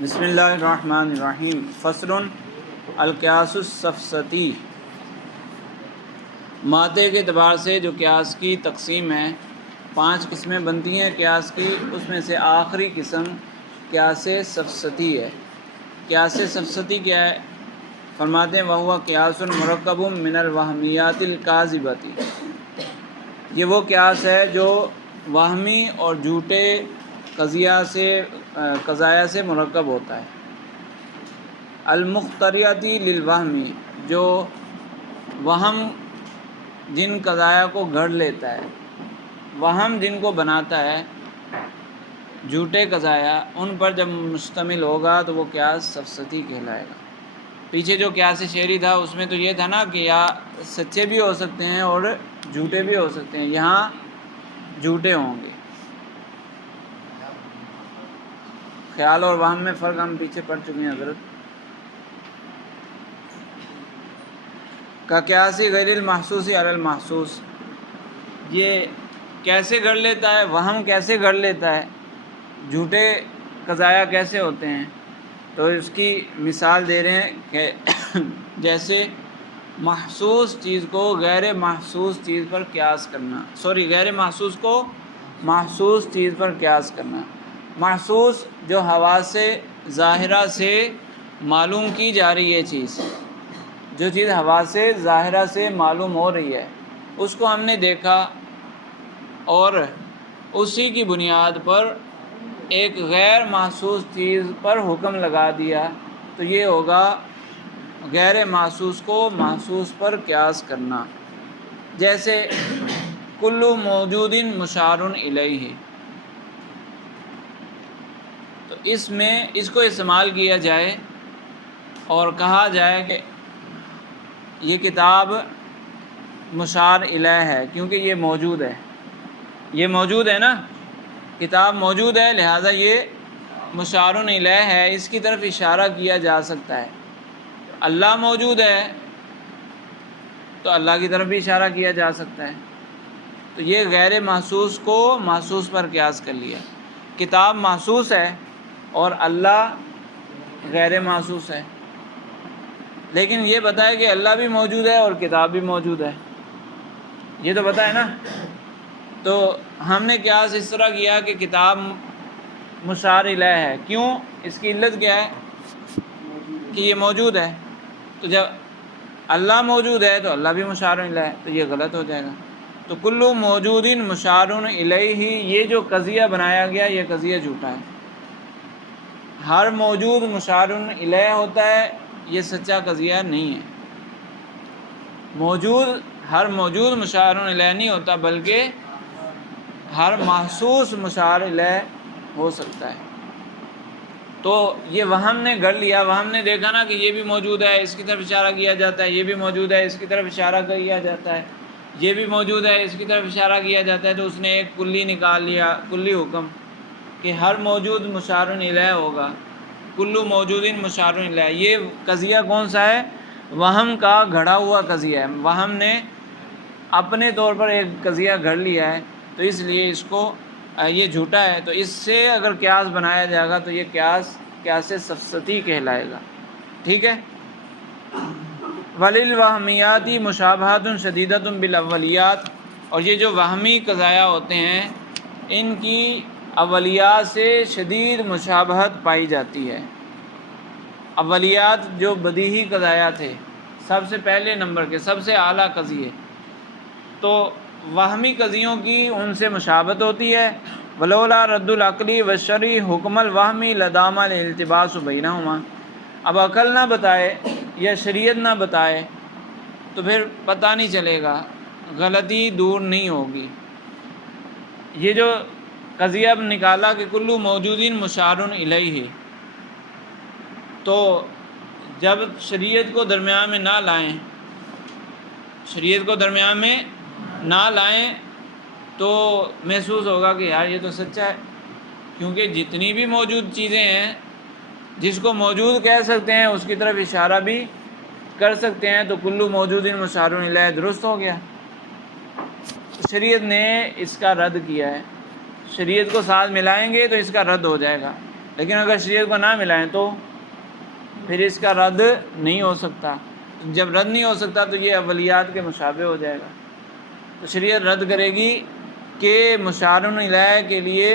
بسم اللہ الرحمن الرحیم۔ فصل القیاس السفسطی۔ مادے کے اعتبار سے جو قیاس کی تقسیم ہے، 5 قسمیں بنتی ہیں قیاس کی، اس میں سے آخری قسم قیاس سفسطی ہے۔ قیاس سفسطی کیا ہے؟ فرماتے ہیں وَهُوَ قِيَاسٌ مُرَكَّبٌ مِّنَ الْوَهْمِيَّاتِ الْكَاذِبَةِ۔ یہ وہ قیاس ہے جو وہمی اور جھوٹے قضایا سے مرکب ہوتا ہے۔ المخترعۃ للوہمی، جو وہم جن قضایا کو گھڑ لیتا ہے، وہم جن کو بناتا ہے، جھوٹے قضایا ان پر جب مشتمل ہوگا تو وہ قیاس سفسطی کہلائے گا۔ پیچھے جو قیاس شعری تھا اس میں تو یہ تھا نا کہ یا سچے بھی ہو سکتے ہیں اور جھوٹے بھی ہو سکتے ہیں، یہاں جھوٹے ہوں گے۔ خیال اور وہم میں فرق ہم پیچھے پڑھ چکے ہیں حضرت۔ کا قیاسی غیر المحسوس علی المحسوس، یہ کیسے گھڑ لیتا ہے، وہم کیسے گھڑ لیتا ہے، جھوٹے قضایا کیسے ہوتے ہیں، تو اس کی مثال دے رہے ہیں کہ جیسے محسوس چیز کو غیر محسوس چیز پر قیاس کرنا، غیر محسوس کو محسوس چیز پر قیاس کرنا۔ محسوس جو حواس ظاہرہ سے معلوم کی جا رہی ہے چیز، جو چیز حواس ظاہرہ سے معلوم ہو رہی ہے، اس کو ہم نے دیکھا اور اسی کی بنیاد پر ایک غیر محسوس چیز پر حکم لگا دیا، تو یہ ہوگا غیر محسوس کو محسوس پر قیاس کرنا۔ جیسے کل موجود مشار الیہ، تو اس میں اس کو استعمال کیا جائے اور کہا جائے کہ یہ کتاب مشار الیہ ہے، کیونکہ یہ موجود ہے، یہ موجود ہے نا، کتاب موجود ہے، لہذا یہ مشار الیہ ہے، اس کی طرف اشارہ کیا جا سکتا ہے۔ اللہ موجود ہے تو اللہ کی طرف بھی اشارہ کیا جا سکتا ہے، تو یہ غیر محسوس کو محسوس پر قیاس کر لیا۔ کتاب محسوس ہے اور اللہ غیر محسوس ہے، لیکن یہ پتہ ہے کہ اللہ بھی موجود ہے اور کتاب بھی موجود ہے، یہ تو پتہ ہے نا۔ تو ہم نے قیاس اس طرح کیا کہ کتاب مشار الیہ ہے، کیوں؟ اس کی علت کیا ہے کہ یہ موجود ہے، تو جب اللہ موجود ہے تو اللہ بھی مشار الیہ ہے، تو یہ غلط ہو جائے گا۔ تو کل موجود مشار الیہ، یہ جو قضیہ بنایا گیا یہ قضیہ جھوٹا ہے۔ ہر موجود مشار الیہ ہوتا ہے، یہ سچا قضیہ نہیں ہے۔ ہر موجود مشار الیہ نہیں ہوتا، بلکہ ہر محسوس مشار الیہ ہو سکتا ہے۔ تو یہ وہم نے گھڑ لیا، وہم نے دیکھا نا کہ یہ بھی موجود ہے، اس کی طرف اشارہ کیا جاتا ہے، یہ بھی موجود ہے، اس کی طرف اشارہ کیا جاتا ہے، یہ بھی موجود ہے، اس کی طرف اشارہ کیا جاتا ہے، تو اس نے ایک کلی نکال لیا، کلی حکم کہ ہر موجود مشار الیہ ہوگا، کل موجود مشار الیہ۔ یہ قضیہ کون سا ہے؟ وہم کا گھڑا ہوا قضیہ ہے، وہم نے اپنے طور پر ایک قضیہ گھڑ لیا ہے، تو اس لیے اس کو یہ جھوٹا ہے، تو اس سے اگر قیاس بنایا جائے گا تو یہ قیاس سفسطی کہلائے گا، ٹھیک ہے۔ وَلِلْوَہْمِيَّاتِ مُشَابَہَةٌ شَدِیدَةٌ بِالْأَوَّلِيَّاتِ، اور یہ جو وہمی قضایا ہوتے ہیں ان کی اولیات سے شدید مشابہت پائی جاتی ہے۔ اولیات جو بدیہی قضایا تھے، سب سے پہلے نمبر کے، سب سے اعلیٰ قضیے، تو وہمی قضیوں کی ان سے مشابہت ہوتی ہے۔ وَلَوْلَا رَدُّ الْعَقْلِ وَالشَّرْعِ حُکْمَ الْوَہْمِ لَدَامَ الِالْتِبَاسُ بَيْنَهُمَا، اب عقل نہ بتائے یا شریعت نہ بتائے تو پھر پتہ نہیں چلے گا، غلطی دور نہیں ہوگی۔ یہ جو قضیہ اب نکالا کہ کل موجود مشار الیہ، تو جب شریعت کو درمیان میں نہ لائیں، شریعت کو درمیان میں نہ لائیں تو محسوس ہوگا کہ یار یہ تو سچا ہے، کیونکہ جتنی بھی موجود چیزیں ہیں، جس کو موجود کہہ سکتے ہیں اس کی طرف اشارہ بھی کر سکتے ہیں، تو کل موجود مشار الیہ درست ہو گیا۔ شریعت نے اس کا رد کیا ہے، شریعت کو ساتھ ملائیں گے تو اس کا رد ہو جائے گا۔ لیکن اگر شریعت کو نہ ملائیں تو پھر اس کا رد نہیں ہو سکتا. جب رد نہیں ہو سکتا تو یہ اولیات کے مشابہ ہو جائے گا. تو شریعت رد کرے گی کہ مشار الیہ کے لیے،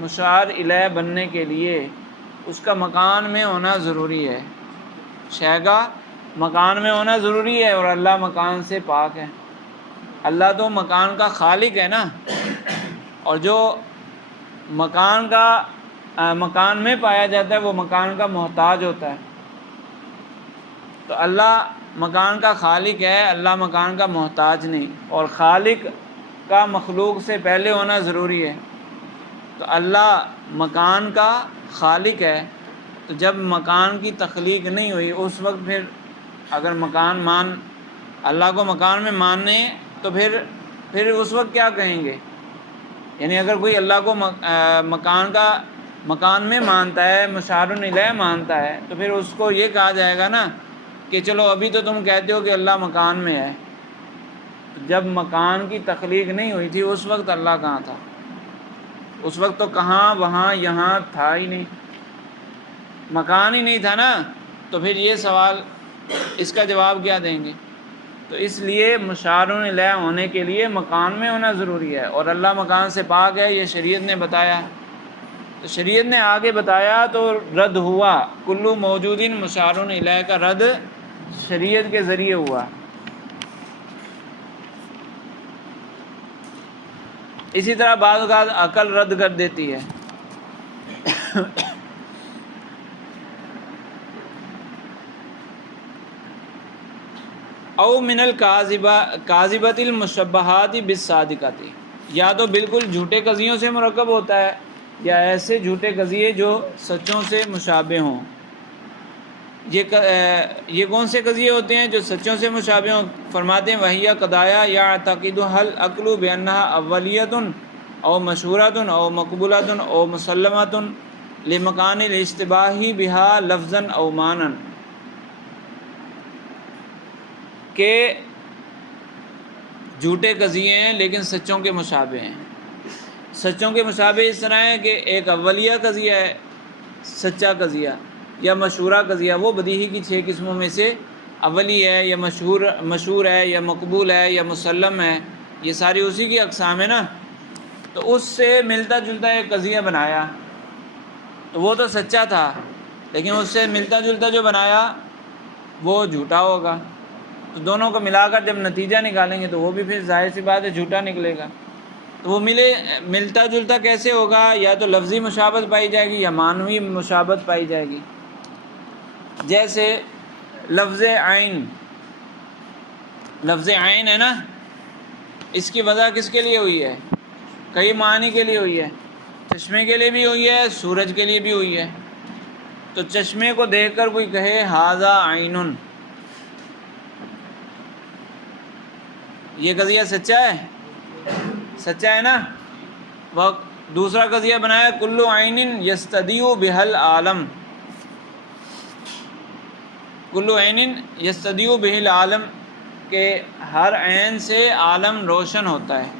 مشار الیہ بننے کے لیے اس کا مکان میں ہونا ضروری ہے، شے کا مکان میں ہونا ضروری ہے، اور اللہ مکان سے پاک ہے. اللہ تو مکان کا خالق ہے نا، اور جو مکان میں پایا جاتا ہے وہ مکان کا محتاج ہوتا ہے. تو اللہ مکان کا خالق ہے، اللہ مکان کا محتاج نہیں، اور خالق کا مخلوق سے پہلے ہونا ضروری ہے. تو اللہ مکان کا خالق ہے، تو جب مکان کی تخلیق نہیں ہوئی اس وقت پھر اگر اللہ کو مکان میں ماننے تو پھر اس وقت کیا کہیں گے؟ یعنی اگر کوئی اللہ کو مکان میں مانتا ہے، مشار الیہ مانتا ہے، تو پھر اس کو یہ کہا جائے گا نا کہ چلو ابھی تو تم کہتے ہو کہ اللہ مکان میں ہے، جب مکان کی تخلیق نہیں ہوئی تھی اس وقت اللہ کہاں تھا؟ اس وقت تو کہاں وہاں یہاں تھا ہی نہیں، مکان ہی نہیں تھا نا. تو پھر یہ سوال، اس کا جواب کیا دیں گے؟ تو اس لیے مشار الیہ ہونے کے لیے مکان میں ہونا ضروری ہے، اور اللہ مکان سے پاک ہے، یہ شریعت نے بتایا. تو شریعت نے آگے بتایا تو رد ہوا، کلو موجود مشار الیہ کا رد شریعت کے ذریعے ہوا. اسی طرح بعض اوقات عقل رد کر دیتی ہے. او من الکاذبۃ المشبہات بالصادقۃ، یا تو بالکل جھوٹے قضیوں سے مرکب ہوتا ہے، یا ایسے جھوٹے قضیے جو سچوں سے مشابہ ہوں. یہ کون سے قضیے ہوتے ہیں جو سچوں سے مشابہ ہوں؟ فرماتے ہیں وَهِيَ قَضَايَا يَعْتَقِدُهَا الْعَقْلُ بِأَنَّهَا أَوَّلِيَّةٌ أَوْ مَشْهُورَةٌ أَوْ مَقْبُولَةٌ أَوْ مُسَلَّمَةٌ لِمَكَانِ الاشتباہ بها لفظا أو معنى، کہ جھوٹے قضیے ہیں لیکن سچوں کے مشابہ ہیں. سچوں کے مشابہ اس طرح ہے کہ ایک اولیہ قضیہ ہے، سچا قضیہ، یا مشہورہ قضیہ، وہ بدیہی کی 6 قسموں میں سے اولی ہے، یا مشہور ہے، یا مقبول ہے، یا مسلم ہے، یہ ساری اسی کی اقسام ہے نا. تو اس سے ملتا جلتا ایک قضیہ بنایا تو وہ تو سچا تھا، لیکن اس سے ملتا جلتا جو بنایا وہ جھوٹا ہوگا. تو دونوں کو ملا کر جب نتیجہ نکالیں گے تو وہ بھی پھر ظاہر سی بات ہے جھوٹا نکلے گا. تو وہ ملتا جلتا کیسے ہوگا؟ یا تو لفظی مشابہت پائی جائے گی یا معنوی مشابہت پائی جائے گی. جیسے لفظ عین ہے نا، اس کی وضع کس کے لیے ہوئی ہے؟ کئی معنی کے لیے ہوئی ہے. چشمے کے لیے بھی ہوئی ہے، سورج کے لیے بھی ہوئی ہے. تو چشمے کو دیکھ کر کوئی کہے ھذا عین، یہ قضیہ سچا ہے نا. وہ دوسرا قضیہ بنایا کل عین یستدیع بها العالم، کل عین یستدیع بہ العالم، کہ ہر عین سے عالم روشن ہوتا ہے.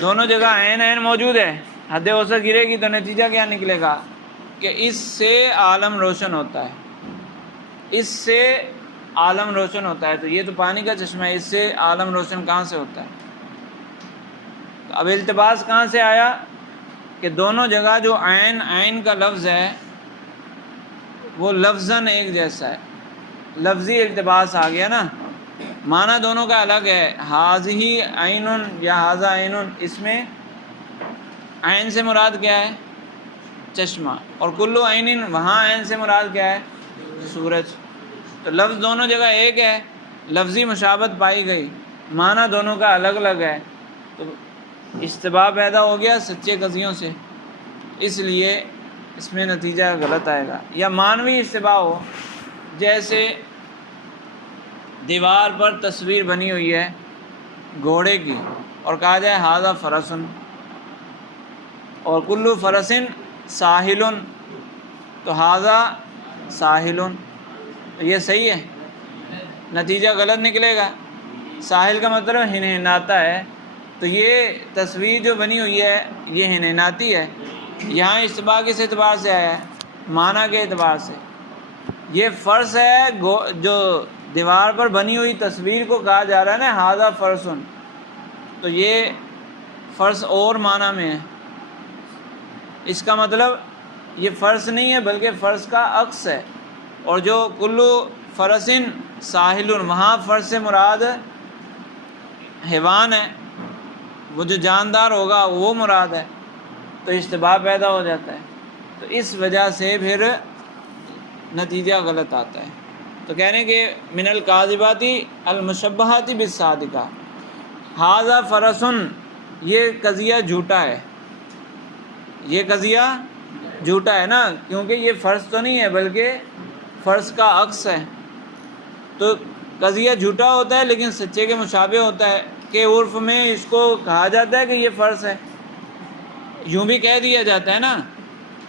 دونوں جگہ عین موجود ہے، حد اوسط گرے گی تو نتیجہ کیا نکلے گا؟ کہ اس سے عالم روشن ہوتا ہے، اس سے عالم روشن ہوتا ہے. تو یہ تو پانی کا چشمہ ہے، اس سے عالم روشن کہاں سے ہوتا ہے؟ تو اب التباس کہاں سے آیا؟ کہ دونوں جگہ جو عین کا لفظ ہے وہ لفظاً ایک جیسا ہے، لفظی التباس آ گیا نا. معنی دونوں کا الگ ہے، ھذہ عین یا ھذا عین، اس میں عین سے مراد کیا ہے؟ چشمہ. اور کلو عین، وہاں عین سے مراد کیا ہے؟ سورج. تو لفظ دونوں جگہ ایک ہے، لفظی مشابہت پائی گئی، معنی دونوں کا الگ الگ ہے. تو اشتباہ پیدا ہو گیا سچے قضیوں سے، اس لیے اس میں نتیجہ غلط آئے گا. یا معنوی اشتباہ ہو، جیسے دیوار پر تصویر بنی ہوئی ہے گھوڑے کی اور کہا جائے ھذا فرس، اور کلو فرس ساحل، تو ھذا ساحل، تو یہ صحیح ہے؟ نتیجہ غلط نکلے گا. ساحل کا مطلب ہنہناتا ہے، تو یہ تصویر جو بنی ہوئی ہے یہ ہنہناتی ہے، یہاں اشتباہ کس اعتبار سے آیا ہے؟ معنی کے اعتبار سے۔ یہ فرش ہے جو دیوار پر بنی ہوئی تصویر کو کہا جا رہا ہے نا ھذا فرسن، تو یہ فرش اور معنی میں ہے۔ اس کا مطلب یہ فرش نہیں ہے بلکہ فرش کا عکس ہے۔ اور جو کلو فرسن ساحل، وہاں فرش سے مراد حیوان ہے، وہ جو جاندار ہوگا وہ مراد ہے، تو اشتباہ پیدا ہو جاتا ہے۔ تو اس وجہ سے پھر نتیجہ غلط آتا ہے۔ تو کہہ رہے ہیں کہ من الکاذبات المشبہات بالصادقہ، ھذا فرسن، یہ قضیہ جھوٹا ہے، یہ قضیہ جھوٹا ہے نا، کیونکہ یہ فرض تو نہیں ہے بلکہ فرض کا عکس ہے۔ تو قضیہ جھوٹا ہوتا ہے لیکن سچے کے مشابہ ہوتا ہے، کہ عرف میں اس کو کہا جاتا ہے کہ یہ فرض ہے۔ یوں بھی کہہ دیا جاتا ہے نا،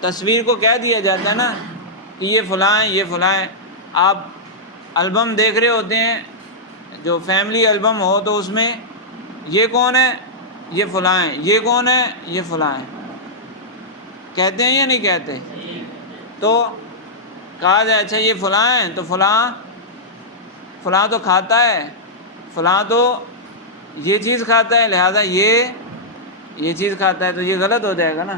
تصویر کو کہہ دیا جاتا ہے نا کہ یہ فلاں ہیں، یہ فلاں ہیں۔ آپ البم دیکھ رہے ہوتے ہیں، جو فیملی البم ہو تو اس میں یہ کون ہے؟ یہ فلاں ہیں، یہ کون ہے؟ یہ فلاں ہیں۔ کہتے ہیں یا نہیں کہتے؟ تو کہا جائے اچھا یہ فلاں ہیں تو فلاں تو کھاتا ہے، فلاں تو یہ چیز کھاتا ہے، لہذا یہ چیز کھاتا ہے، تو یہ غلط ہو جائے گا نا۔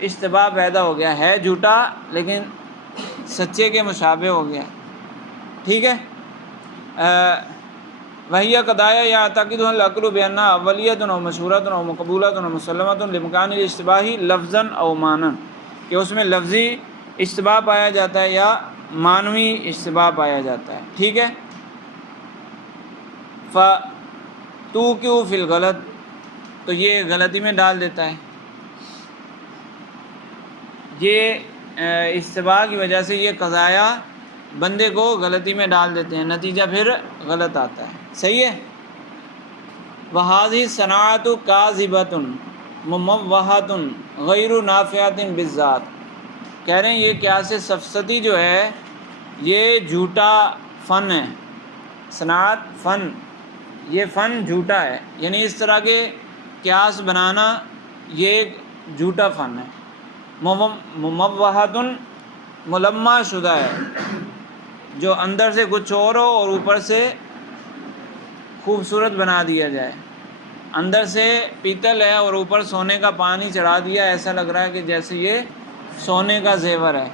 اشتباہ پیدا ہو گیا، ہے جھوٹا لیکن سچے کے مشابہ ہو گیا، ٹھیک ہے۔ وہی قضایا یعتقد العقل بانها اولیۃ و مشہورۃ و مقبولۃ و مسلمۃ لامکان الاشتباہ لفظا او معنی، کہ اس میں لفظی اشتباہ پایا جاتا ہے یا معنوی اشتباہ پایا جاتا ہے، ٹھیک ہے۔ فتوقع فی الغلط، تو یہ غلطی میں ڈال دیتا ہے۔ یہ اشتباہ کی وجہ سے یہ قضایا بندے کو غلطی میں ڈال دیتے ہیں، نتیجہ پھر غلط آتا ہے، صحیح ہے۔ وَهَذِهِ الصَّنَاعَةُ كَاذِبَةٌ مُمَوَّهَةٌ غَيْرُ نَافِعَةٍ بِالذَّاتِ، کہہ رہے ہیں یہ قیاس سفسطی جو ہے یہ جھوٹا فن ہے۔ صناعت فن، یہ فن جھوٹا ہے، یعنی اس طرح کے قیاس بنانا یہ ایک جھوٹا فن ہے۔ مموہۃ، ملمع شدہ ہے، جو اندر سے کچھ اور ہو اور اوپر سے خوبصورت بنا دیا جائے۔ اندر سے پیتل ہے اور اوپر سونے کا پانی چڑھا دیا، ایسا لگ رہا ہے کہ جیسے یہ سونے کا زیور ہے،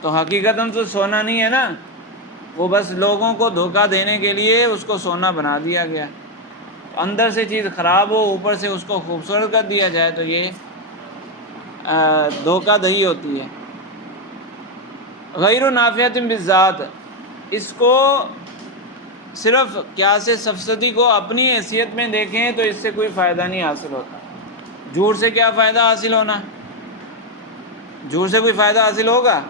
تو حقیقتاً تو سونا نہیں ہے نا، وہ بس لوگوں کو دھوکہ دینے کے لیے اس کو سونا بنا دیا گیا۔ اندر سے چیز خراب ہو، اوپر سے اس کو خوبصورت کر دیا جائے، تو یہ دھوکہ دہی ہوتی ہے۔ غیر نافعۃ بالذات، اس کو صرف قیاس سفسطی کو اپنی حیثیت میں دیکھیں تو اس سے کوئی فائدہ نہیں حاصل ہوتا۔ جھوٹ سے کیا فائدہ حاصل ہونا؟ جھوٹ سے کوئی فائدہ حاصل ہوگا؟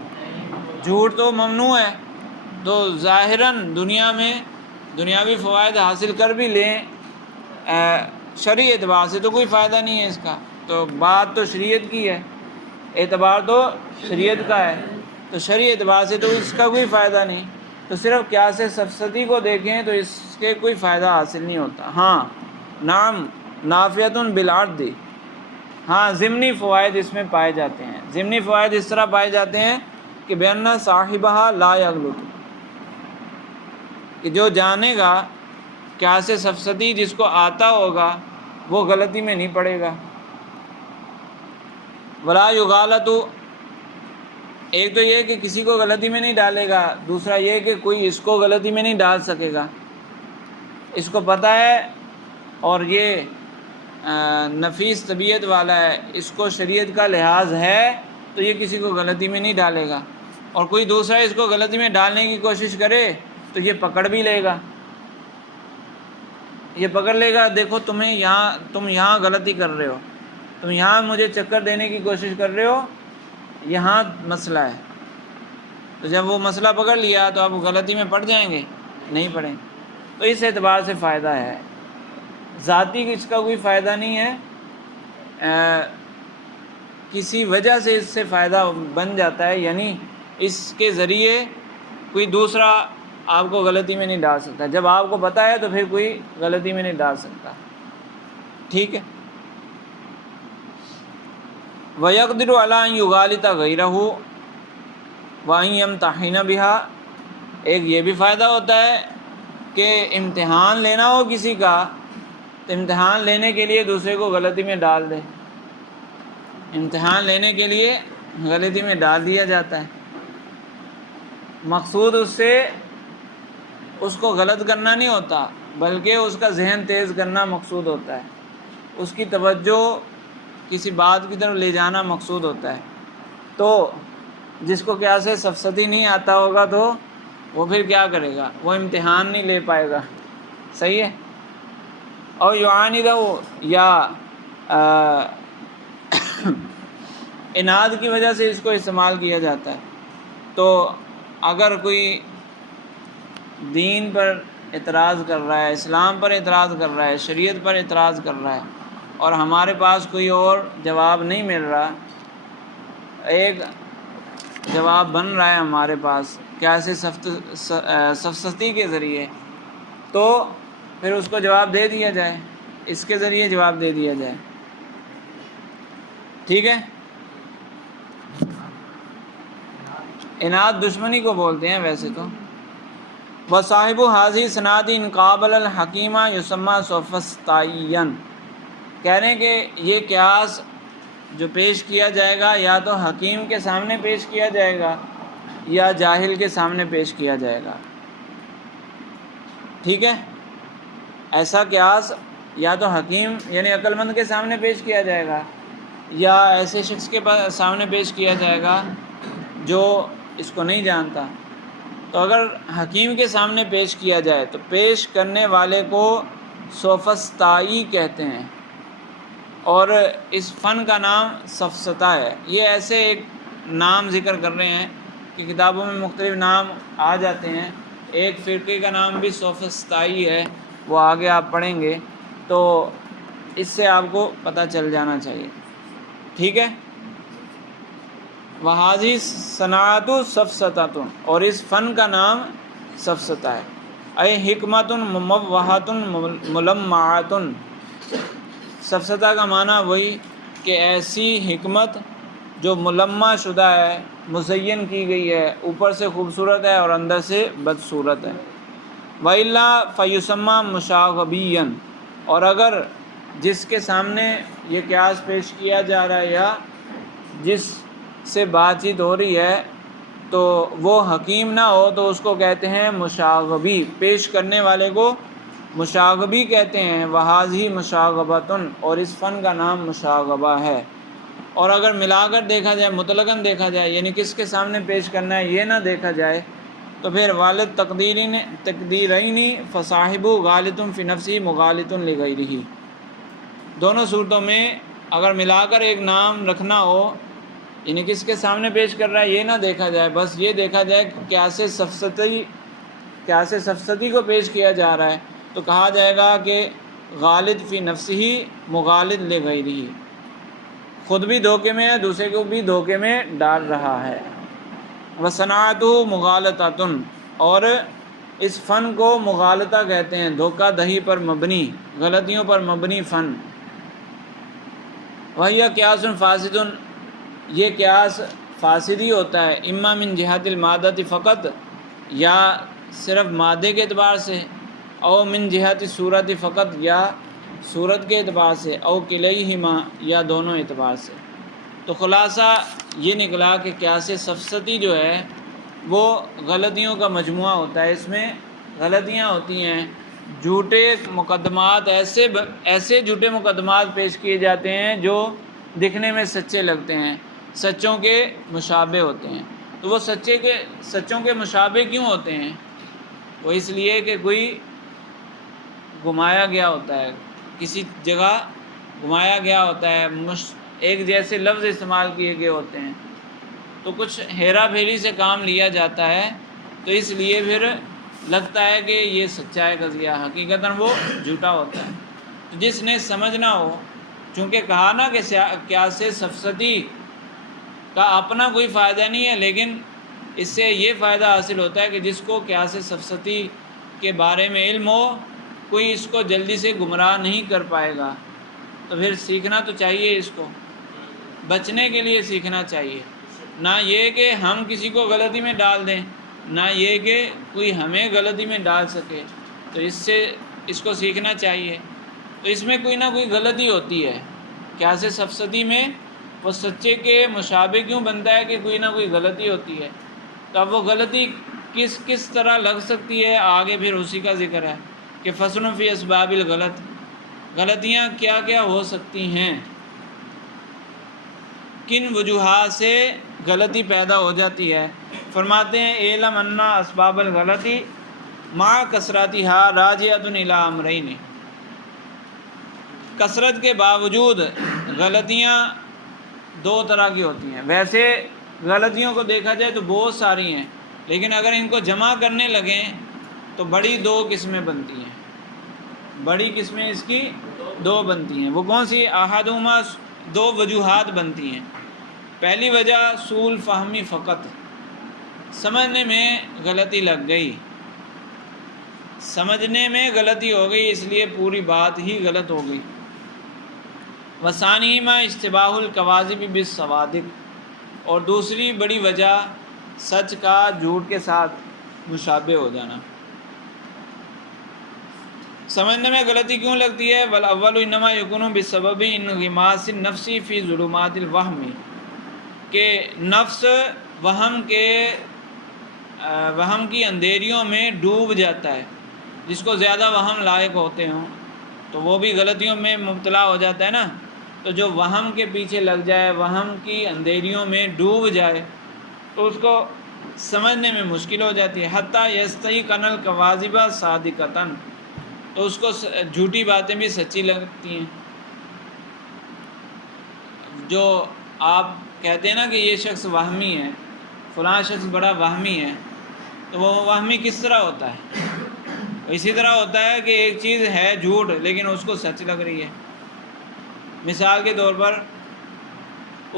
جھوٹ تو ممنوع ہے، تو ظاہراً دنیا میں دنیاوی فوائد حاصل کر بھی لیں، شرعی اعتبار سے تو کوئی فائدہ نہیں ہے اس کا۔ تو بات تو شریعت کی ہے، اعتبار تو شریعت کا ہے، تو شرعی اعتبار سے تو اس کا کوئی فائدہ نہیں۔ تو صرف قیاس سفسطی کو دیکھیں تو اس کے کوئی فائدہ حاصل نہیں ہوتا۔ ہاں نعم نافعۃ بالعرض، ہاں ضمنی فوائد اس میں پائے جاتے ہیں۔ ضمنی فوائد اس طرح پائے جاتے ہیں کہ بأن صاحبہ لا یغلط، کہ جو جانے گا قیاس سفسطی، جس کو آتا ہوگا وہ غلطی میں نہیں پڑے گا۔ ولا یغالط، ایک تو یہ کہ کسی کو غلطی میں نہیں ڈالے گا، دوسرا یہ کہ کوئی اس کو غلطی میں نہیں ڈال سکے گا، اس کو پتہ ہے اور یہ نفیس طبیعت والا ہے، اس کو شریعت کا لحاظ ہے، تو یہ کسی کو غلطی میں نہیں ڈالے گا۔ اور کوئی دوسرا اس کو غلطی میں ڈالنے کی کوشش کرے تو یہ پکڑ بھی لے گا، یہ پکڑ لے گا، دیکھو تم یہاں غلطی کر رہے ہو، تم یہاں مجھے چکر دینے کی کوشش کر رہے ہو، یہاں مسئلہ ہے۔ تو جب وہ مسئلہ پکڑ لیا تو اب غلطی میں پڑ جائیں گے؟ نہیں پڑیں۔ تو اس اعتبار سے فائدہ ہے، ذاتی اس کا کوئی فائدہ نہیں ہے، کسی وجہ سے اس سے فائدہ بن جاتا ہے، یعنی اس کے ذریعے کوئی دوسرا آپ کو غلطی میں نہیں ڈال سکتا۔ جب آپ کو پتہ ہے تو پھر کوئی غلطی میں نہیں ڈال سکتا، ٹھیک ہے۔ وَيَقْدِرُ عَلَىٰ أَن يُغَالِطَ غَيْرَهُ وَأَن يَمْتَحِنَ بِهَا۔ ایک یہ بھی فائدہ ہوتا ہے کہ امتحان لینا ہو کسی کا تو امتحان لینے کے لیے دوسرے کو غلطی میں ڈال دے، امتحان لینے کے لیے غلطی میں ڈال دیا جاتا ہے۔ مقصود اس سے اس کو غلط کرنا نہیں ہوتا، بلکہ اس کا ذہن تیز کرنا مقصود ہوتا ہے، اس کی توجہ کسی بات کی طرف لے جانا مقصود ہوتا ہے۔ تو جس کو قیاس سفسطی نہیں آتا ہوگا تو وہ پھر کیا کرے گا؟ وہ امتحان نہیں لے پائے گا، صحیح ہے۔ اور یعاندہ یا اناد کی وجہ سے اس کو استعمال کیا جاتا ہے۔ تو اگر کوئی دین پر اعتراض کر رہا ہے، اسلام پر اعتراض کر رہا ہے، شریعت پر اعتراض کر رہا ہے، اور ہمارے پاس کوئی اور جواب نہیں مل رہا، ایک جواب بن رہا ہے ہمارے پاس قیاس سفسطی کے ذریعے، تو پھر اس کو جواب دے دیا جائے، اس کے ذریعے جواب دے دیا جائے، ٹھیک ہے۔ اناد دشمنی کو بولتے ہیں ویسے تو۔ وصاحب حاضی صنعتی ان قابل الحکیمہ یسمى سوفسطائیا، کہہ رہے ہیں کہ یہ قیاس جو پیش کیا جائے گا یا تو حکیم کے سامنے پیش کیا جائے گا یا جاہل کے سامنے پیش کیا جائے گا، ٹھیک ہے۔ ایسا قیاس یا تو حکیم یعنی عقل مند کے سامنے پیش کیا جائے گا یا ایسے شخص کے سامنے پیش کیا جائے گا جو اس کو نہیں جانتا۔ تو اگر حکیم کے سامنے پیش کیا جائے تو پیش کرنے والے کو سوفسطائی کہتے ہیں، اور اس فن کا نام سفسطہ ہے۔ یہ ایسے ایک نام ذکر کر رہے ہیں کہ کتابوں میں مختلف نام آ جاتے ہیں، ایک فرقے کا نام بھی سوفسطائی ہے، وہ آگے آپ پڑھیں گے تو اس سے آپ کو پتہ چل جانا چاہیے، ٹھیک ہے۔ وَهَذِهِ صَنَعَةُ سَفْسَطَةٌ، اور اس فن کا نام سفسطہ ہے۔ اے حکمت مموہۃ ملمعۃ، سفسطہ کا معنی وہی کہ ایسی حکمت جو ملمع شدہ ہے، مزین کی گئی ہے، اوپر سے خوبصورت ہے اور اندر سے بدصورت ہے۔ وَإِلَّا فَيُسَمَّى مُشَاغَبِيًّا، اور اگر جس کے سامنے یہ قیاس پیش کیا جا رہا ہے یا جس سے بات چیت ہو رہی ہے تو وہ حکیم نہ ہو تو اس کو کہتے ہیں مشاغبی، پیش کرنے والے کو مشاغبی کہتے ہیں۔ وَهَذِهِ مُشَاغَبَةٌ، اور اس فن کا نام مشاغبہ ہے۔ اور اگر ملا کر دیکھا جائے، مطلقاً دیکھا جائے، یعنی کس کے سامنے پیش کرنا ہے یہ نہ دیکھا جائے، تو پھر والد تقدیرین فصاحب غالط فی نفسی مغالط لغیرہ، دونوں صورتوں میں اگر ملا کر ایک نام رکھنا ہو، یعنی کس کے سامنے پیش کر رہا ہے یہ نہ دیکھا جائے، بس یہ دیکھا جائے کہ قیاس سفسطی کو پیش کیا جا رہا ہے، تو کہا جائے گا کہ غالط فی نفسہ مغالط لغیرہ، خود بھی دھوکے میں ہے، دوسرے کو بھی دھوکے میں ڈال رہا ہے۔ وصنعتہ مغالطۃ، اور اس فن کو مغالطہ کہتے ہیں، دھوکہ دہی پر مبنی، غلطیوں پر مبنی فن۔ وہی قیاس فاسد، یہ قیاس فاسدی ہوتا ہے، اما من جہت المادۃ فقط، یا صرف مادے کے اعتبار سے، او من جہت صورت فقط، یا صورت کے اعتبار سے، او کلیہما، یا دونوں اعتبار سے۔ تو خلاصہ یہ نکلا کہ قیاس سفسطی جو ہے وہ غلطیوں کا مجموعہ ہوتا ہے، اس میں غلطیاں ہوتی ہیں، جھوٹے مقدمات، ایسے جھوٹے مقدمات پیش کیے جاتے ہیں جو دکھنے میں سچے لگتے ہیں، سچوں کے مشابہ ہوتے ہیں۔ تو وہ سچوں کے مشابہ کیوں ہوتے ہیں؟ وہ اس لیے کہ کوئی گھمایا گیا ہوتا ہے، کسی جگہ گھمایا گیا ہوتا ہے، ایک جیسے لفظ استعمال کیے گئے ہوتے ہیں، تو کچھ ہیرا پھیری سے کام لیا جاتا ہے، تو اس لیے پھر لگتا ہے کہ یہ سچا ہے قضیہ، حقیقتاً وہ جھوٹا ہوتا ہے۔ تو جس نے سمجھنا ہو، چونکہ کہا نا کہ قیاس سفسطی کا اپنا کوئی فائدہ نہیں ہے، لیکن اس سے یہ فائدہ حاصل ہوتا ہے کہ جس کو قیاس سفسطی کے بارے میں علم ہو، کوئی اس کو جلدی سے گمراہ نہیں کر پائے گا، تو پھر سیکھنا تو چاہیے اس کو۔ بچنے کے لیے سیکھنا چاہیے، نہ یہ کہ ہم کسی کو غلطی میں ڈال دیں، نہ یہ کہ کوئی ہمیں غلطی میں ڈال سکے، تو اس کو سیکھنا چاہیے۔ تو اس میں کوئی نہ کوئی غلطی ہوتی ہے، قیاس سفسطی میں وہ سچے کے مشابہ کیوں بنتا ہے کہ کوئی نہ کوئی غلطی ہوتی ہے۔ تو اب وہ غلطی کس طرح لگ سکتی ہے، آگے پھر اسی کا ذکر ہے کہ فصل فی اسباب الغلط، غلطیاں کیا کیا ہو سکتی ہیں، کن وجوہات سے غلطی پیدا ہو جاتی ہے۔ فرماتے ہیں اعلم ان اسباب الغلطی مع کثرتها راجعۃ الی امرین، کثرت کے باوجود غلطیاں دو طرح کی ہوتی ہیں۔ ویسے غلطیوں کو دیکھا جائے تو بہت ساری ہیں، لیکن اگر ان کو جمع کرنے لگیں تو بڑی دو قسمیں بنتی ہیں، بڑی قسمیں اس کی دو بنتی ہیں۔ وہ کون سی؟ احدہما، دو وجوہات بنتی ہیں۔ پہلی وجہ سوء الفہمی فقط، سمجھنے میں غلطی لگ گئی، سمجھنے میں غلطی ہو گئی، اس لیے پوری بات ہی غلط ہو گئی۔ وثانیہما اشتباہ الکواذب بالصوادق، اور دوسری بڑی وجہ سچ کا جھوٹ کے ساتھ مشابہ ہو جانا۔ سمجھنے میں غلطی کیوں لگتی ہے؟ والاول انما یکون بسبب انغماس النفس فی ظلمات الوہم، کہ نفس وہم کی اندھیریوں میں ڈوب جاتا ہے۔ جس کو زیادہ وہم لائق ہوتے ہوں تو وہ بھی غلطیوں میں مبتلا ہو جاتا ہے نا، تو جو وہم کے پیچھے لگ جائے، وہم کی اندھیریوں میں ڈوب جائے، تو اس کو سمجھنے میں مشکل ہو جاتی ہے۔ حتیٰ یستیقن الکواذب صادقۃ، تو اس کو جھوٹی باتیں بھی سچی لگتی ہیں۔ جو آپ کہتے ہیں نا کہ یہ شخص وہمی ہے، فلاں شخص بڑا وہمی ہے، تو وہ وہمی کس طرح ہوتا ہے؟ اسی طرح ہوتا ہے کہ ایک چیز ہے جھوٹ لیکن اس کو سچ لگ رہی ہے۔ مثال کے طور پر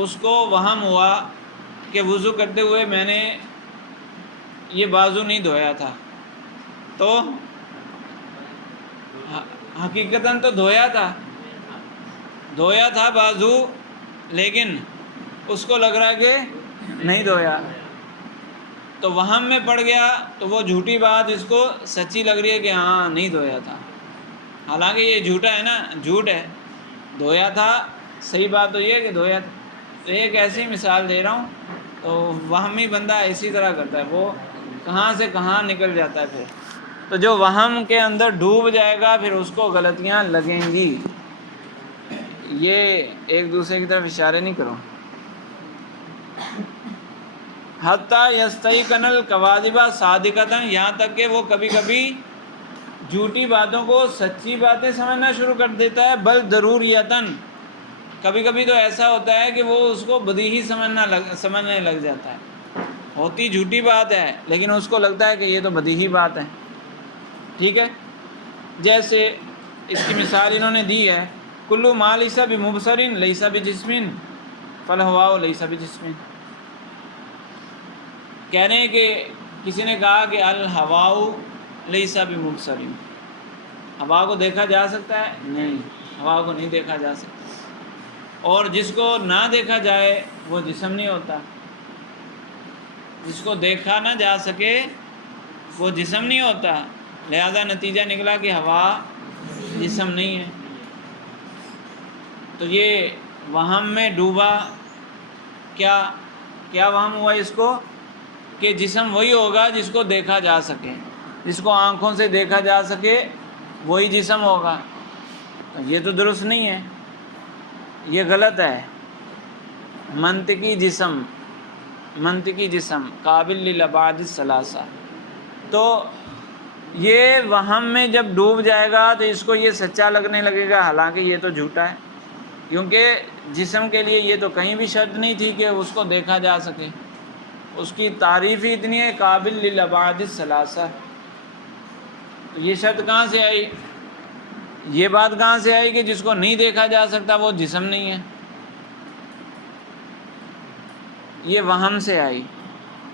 اس کو وہم ہوا کہ وضو کرتے ہوئے میں نے یہ بازو نہیں دھویا تھا، تو حقیقتاً تو دھویا تھا بازو، لیکن اس کو لگ رہا ہے کہ نہیں دھویا، تو وہم میں پڑ گیا، تو وہ جھوٹی بات اس کو سچی لگ رہی ہے کہ ہاں نہیں دھویا تھا، حالانکہ یہ جھوٹا ہے نا، جھوٹ ہے، دھویا تھا، صحیح بات تو یہ ہے کہ دھویا تھا۔ تو ایک ایسی مثال دے رہا ہوں، تو وہمی بندہ اسی طرح کرتا ہے، وہ کہاں سے کہاں نکل جاتا ہے پھر۔ تو جو وہم کے اندر ڈوب جائے گا پھر اس کو غلطیاں لگیں گی۔ یہ ایک دوسرے کی طرف اشارے نہیں کرو۔ حتیٰ یستیقن الکواذب صادقۃ، یہاں تک کہ وہ کبھی کبھی جھوٹی باتوں کو سچی باتیں سمجھنا شروع کر دیتا ہے، بل ضروریتاً، کبھی کبھی تو ایسا ہوتا ہے کہ وہ اس کو بدیہی سمجھنے لگ جاتا ہے، ہوتی جھوٹی بات ہے لیکن اس کو لگتا ہے کہ یہ تو بدیہی بات ہے۔ ٹھیک ہے، جیسے اس کی مثال انہوں نے دی ہے، کلو ما لیس بمبصر لیس بجسم فالہواء لیس بجسم۔ کہہ رہے ہیں کہ کسی نے کہا کہ الہواء لیس بمبصر، ہوا کو دیکھا جا سکتا ہے؟ نہیں، ہوا کو نہیں دیکھا جا سکتا، اور جس کو نہ دیکھا جائے وہ جسم نہیں ہوتا، جس کو دیکھا نہ جا سکے وہ جسم نہیں ہوتا، لہذا نتیجہ نکلا کہ ہوا جسم نہیں ہے۔ تو یہ وہم میں ڈوبا، کیا وہم ہوا اس کو کہ جسم وہی ہوگا جس کو دیکھا جا سکے، جس کو آنکھوں سے دیکھا جا سکے وہی جسم ہوگا، تو یہ تو درست نہیں ہے، یہ غلط ہے۔ منطقی جسم قابل للابعاد الثلاثہ، تو یہ وہم میں جب ڈوب جائے گا تو اس کو یہ سچا لگنے لگے گا، حالانکہ یہ تو جھوٹا ہے، کیونکہ جسم کے لیے یہ تو کہیں بھی شرط نہیں تھی کہ اس کو دیکھا جا سکے، اس کی تعریف ہی اتنی ہے قابل للابعاد الثلاثہ، تو یہ شرط کہاں سے آئی؟ یہ بات کہاں سے آئی کہ جس کو نہیں دیکھا جا سکتا وہ جسم نہیں ہے؟ یہ وہم سے آئی،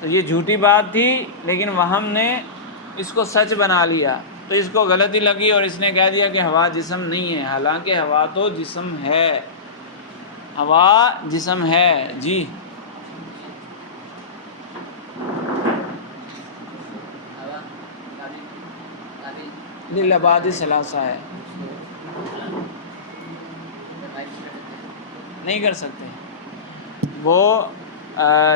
تو یہ جھوٹی بات تھی لیکن وہم نے اس کو سچ بنا لیا، تو اس کو غلطی لگی اور اس نے کہہ دیا کہ ہوا جسم نہیں ہے، حالانکہ ہوا تو جسم ہے، ہوا جسم ہے جی. للاباد ثلاثہ ہے، نہیں کر سکتے وہ.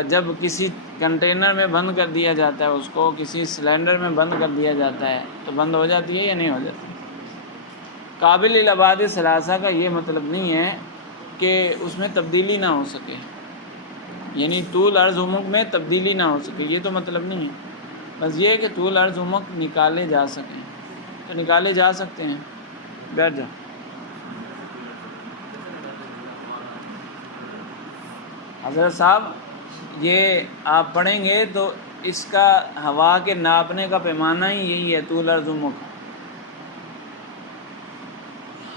جب کسی کنٹینر میں بند کر دیا جاتا ہے، اس کو کسی سلنڈر میں بند کر دیا جاتا ہے تو بند ہو جاتی ہے یا نہیں ہو جاتی؟ قابل للاباد ثلاثہ کا یہ مطلب نہیں ہے کہ اس میں تبدیلی نہ ہو سکے، یعنی طول عرض عمق میں تبدیلی نہ ہو سکے، یہ تو مطلب نہیں ہے. بس یہ ہے کہ طول عرض عمق نکالے جا سکیں تو نکالے جا سکتے ہیں. بیٹھ جاؤ. حضرت صاحب یہ آپ پڑھیں گے تو اس کا ہوا کے ناپنے کا پیمانہ ہی یہی ہے، طول عرض عمق.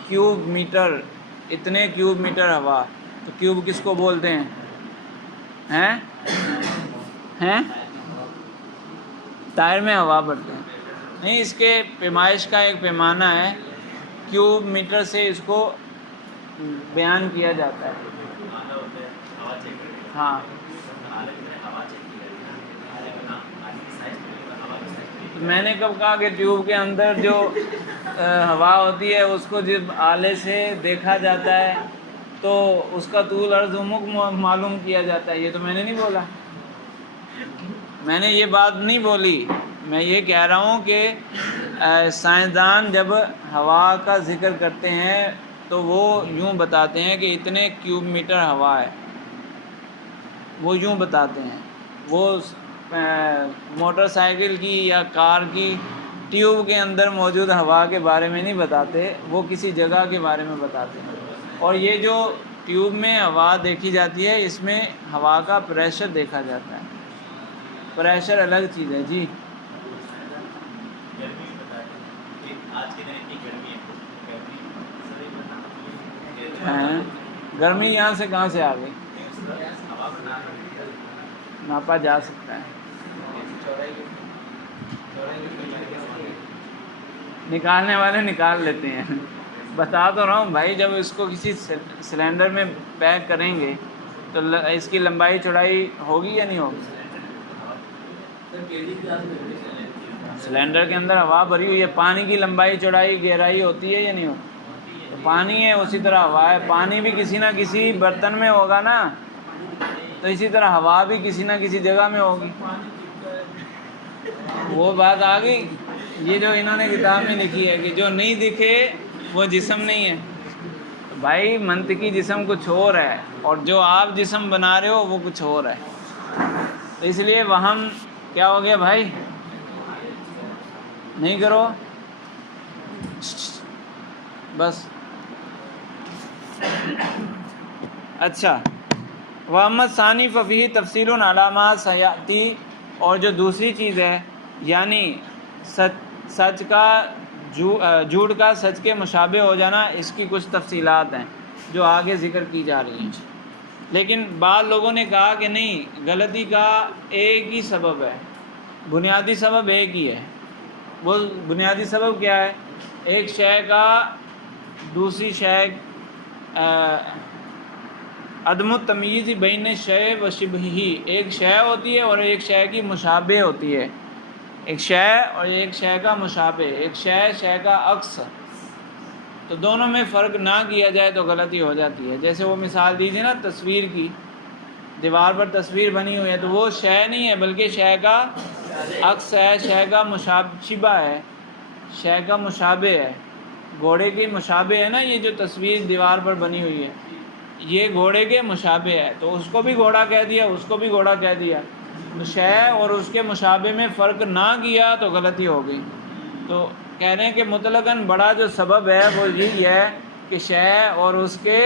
کیوب میٹر، اتنے کیوب میٹر ہوا، تو کیوب کس کو بولتے ہیں؟ ہیں ٹائر میں ہوا بھرتے ہیں نہیں، اس کے پیمائش کا ایک پیمانہ ہے، کیوب میٹر سے اس کو بیان کیا جاتا ہے. ہاں میں نے کب کہا کہ ٹیوب کے اندر جو ہوا ہوتی ہے اس کو جب آلے سے دیکھا جاتا ہے تو اس کا طول عرض عمق معلوم کیا جاتا ہے، یہ تو میں نے نہیں بولا، میں نے یہ بات نہیں بولی. میں یہ کہہ رہا ہوں کہ سائنسدان جب ہوا کا ذکر کرتے ہیں تو وہ یوں بتاتے ہیں کہ اتنے کیوب میٹر ہوا ہے، وہ یوں بتاتے ہیں. وہ موٹر سائیکل کی یا کار کی ٹیوب کے اندر موجود ہوا کے بارے میں نہیں بتاتے، وہ کسی جگہ کے بارے میں بتاتے ہیں. اور یہ جو ٹیوب میں ہوا دیکھی جاتی ہے اس میں ہوا کا پریشر دیکھا جاتا ہے، پریشر الگ چیز ہے جی. گرمی یہاں سے کہاں سے آ گئی؟ ناپا جا سکتا ہے، نکالنے والے نکال لیتے ہیں. بتا تو رہا ہوں بھائی، جب اس کو کسی سلنڈر میں پیک کریں گے تو اس کی لمبائی چوڑائی ہوگی یا نہیں ہوگی؟ سلنڈر کے اندر ہوا بھری ہوئی ہے، پانی کی لمبائی چوڑائی گہرائی ہوتی ہے یا نہیں ہوتی؟ تو پانی ہے اسی طرح ہوا ہے، پانی بھی کسی نہ کسی برتن میں ہوگا نا، تو اسی طرح ہوا بھی کسی نہ کسی جگہ میں ہوگی. وہ بات آ گئی. یہ جو انہوں نے کتاب میں لکھی ہے کہ جو نہیں دکھے وہ جسم نہیں ہے، تو بھائی منطقی جسم کچھ اور ہے اور جو آپ جسم بنا رہے ہو وہ کچھ اور ہے. تو اس لیے وہم کیا ہو گیا بھائی؟ نہیں کرو بس. اچھا، محمد ثانی ففی تفصیل علامات سیاتی. اور جو دوسری چیز ہے یعنی سچ کا جھوٹ کا سچ کے مشابہ ہو جانا، اس کی کچھ تفصیلات ہیں جو آگے ذکر کی جا رہی ہیں. لیکن بعض لوگوں نے کہا کہ نہیں، غلطی کا ایک ہی سبب ہے، بنیادی سبب ایک ہی ہے. وہ بنیادی سبب کیا ہے؟ ایک شے کا دوسری شے عدم التمییز بین شے و شبہہ. ایک شے ہوتی ہے اور ایک شے کی مشابہ ہوتی ہے، ایک شے اور ایک شے کا مشابہ، ایک شے کا عکس. تو دونوں میں فرق نہ کیا جائے تو غلطی ہو جاتی ہے. جیسے وہ مثال دیجیے نا تصویر کی، دیوار پر تصویر بنی ہوئی ہے تو وہ شے نہیں ہے بلکہ شے کا عکس ہے، شے کا مشابہ ہے، شے کا مشابہ ہے. گھوڑے کی مشابہ ہے نا یہ جو تصویر دیوار پر بنی ہوئی ہے، یہ گھوڑے کے مشابہ ہے، تو اس کو بھی گھوڑا کہہ دیا، اس کو بھی گھوڑا کہہ دیا. تو شے اور اس کے مشابہ میں فرق نہ کیا تو غلطی ہو گئی. تو کہہ رہے ہیں کہ مطلقاً بڑا جو سبب ہے وہ یہی ہے کہ شے اور اس کے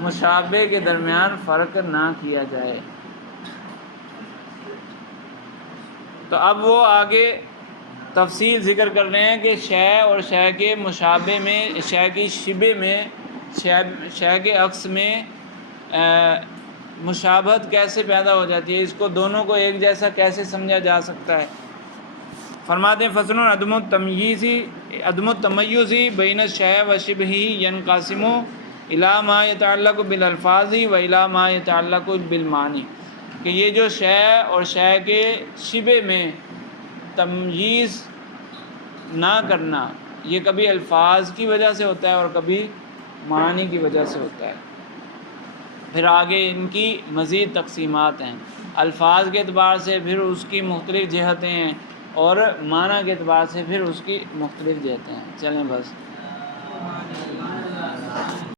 مشابہ کے درمیان فرق نہ کیا جائے. تو اب وہ آگے تفصیل ذکر کر رہے ہیں کہ شے اور شے کے مشابہ میں، شے کی شبہ میں، شے کے عکس میں مشابہت کیسے پیدا ہو جاتی ہے، اس کو دونوں کو ایک جیسا کیسے سمجھا جا سکتا ہے. فرماتے ہیں فصل عدم التمیز بین الشیء و شبہہ ینقسم الا ما یتعلق بالالفاظ و الا ما یتعلق بالمعانی، کہ یہ جو شے اور شے کے شبہ میں تمییز نہ کرنا، یہ کبھی الفاظ کی وجہ سے ہوتا ہے اور کبھی معانی کی وجہ سے ہوتا ہے۔ پھر آگے ان کی مزید تقسیمات ہیں، الفاظ کے اعتبار سے پھر اس کی مختلف جہتیں ہیں، اور معنی کے اعتبار سے پھر اس کی مختلف جہتیں ہیں۔ چلیں بس۔